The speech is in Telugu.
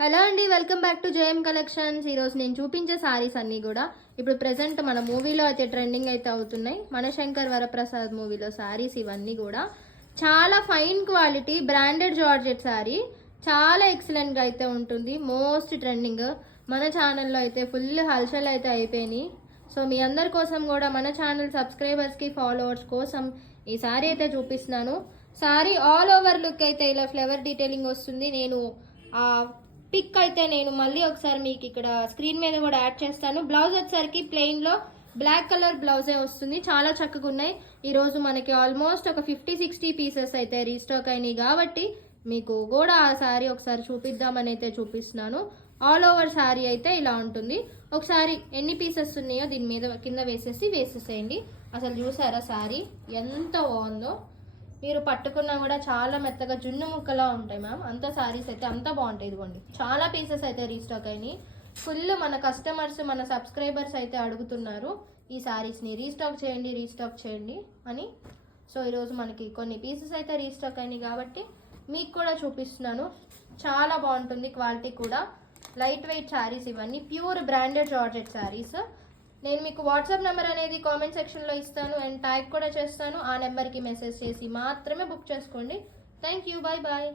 హలో అండి, welcome back to JM collections. ఈరోజు నేను చూపించే సారీస్ అన్నీ కూడా ఇప్పుడు ప్రెసెంట్ మన మూవీలో అయితే ట్రెండింగ్ అయితే అవుతున్నాయి. మనశంకర్ వరప్రసాద్ మూవీలో సారీస్ ఇవన్నీ కూడా చాలా fine quality branded georgette sorry, చాలా ఎక్సలెంట్గా అయితే ఉంటుంది. మోస్ట్ ట్రెండింగ్ మన ఛానల్లో అయితే ఫుల్ హల్చల్ అయితే అయిపోయినాయి. సో మీ అందరి కోసం కూడా మన ఛానల్ సబ్స్క్రైబర్స్కి ఫాలోవర్స్ కోసం ఈ సారీ అయితే చూపిస్తున్నాను. సారీ ఆల్ ఓవర్ లుక్ అయితే ఇలా ఫ్లవర్ డీటెయిలింగ్ వస్తుంది. నేను పిక్ అయితే నేను మళ్ళీ ఒకసారి మీకు ఇక్కడ స్క్రీన్ మీద కూడా యాడ్ చేస్తాను. బ్లౌజ్ వచ్చేసరికి ప్లెయిన్లో బ్లాక్ కలర్ బ్లౌజే వస్తుంది. చాలా చక్కగా ఉన్నాయి. ఈరోజు మనకి ఆల్మోస్ట్ ఒక 50-60 పీసెస్ అయితే రీస్టాక్ అయినాయి కాబట్టి మీకు కూడా ఆ శారీ ఒకసారి చూపిద్దామని అయితే చూపిస్తున్నాను. ఆల్ ఓవర్ శారీ అయితే ఇలా ఉంటుంది. ఒకసారి ఎన్ని పీసెస్ ఉన్నాయో దీని మీద కింద వేసేసేయండి. అసలు చూసారా శారీ ఎంత బాగుందో. మీరు పట్టుకున్నా కూడా చాలా మెత్తగా జున్ను ముక్కలా ఉంటాయి మ్యామ్. అంత శారీస్ అయితే అంత బాగుంటాయి. ఇదిగోండి చాలా పీసెస్ అయితే రీస్టాక్ అయినాయి. ఫుల్ మన కస్టమర్స్ మన సబ్స్క్రైబర్స్ అయితే అడుగుతున్నారు ఈ శారీస్ని రీస్టాక్ చేయండి అని. సో ఈరోజు మనకి కొన్ని పీసెస్ అయితే రీస్టాక్ అయినాయి కాబట్టి మీకు కూడా చూపిస్తున్నాను. చాలా బాగుంటుంది క్వాలిటీ కూడా. లైట్ వెయిట్ శారీస్ ఇవన్నీ ప్యూర్ బ్రాండెడ్ జార్జెట్ శారీస్. నేను మీకు వాట్సాప్ నెంబర్ అనేది కామెంట్ సెక్షన్లో ఇస్తాను అండ్ ట్యాగ్ కూడా చేస్తాను. ఆ నెంబర్కి మెసేజ్ చేసి మాత్రమే బుక్ చేసుకోండి. Thank you, bye bye.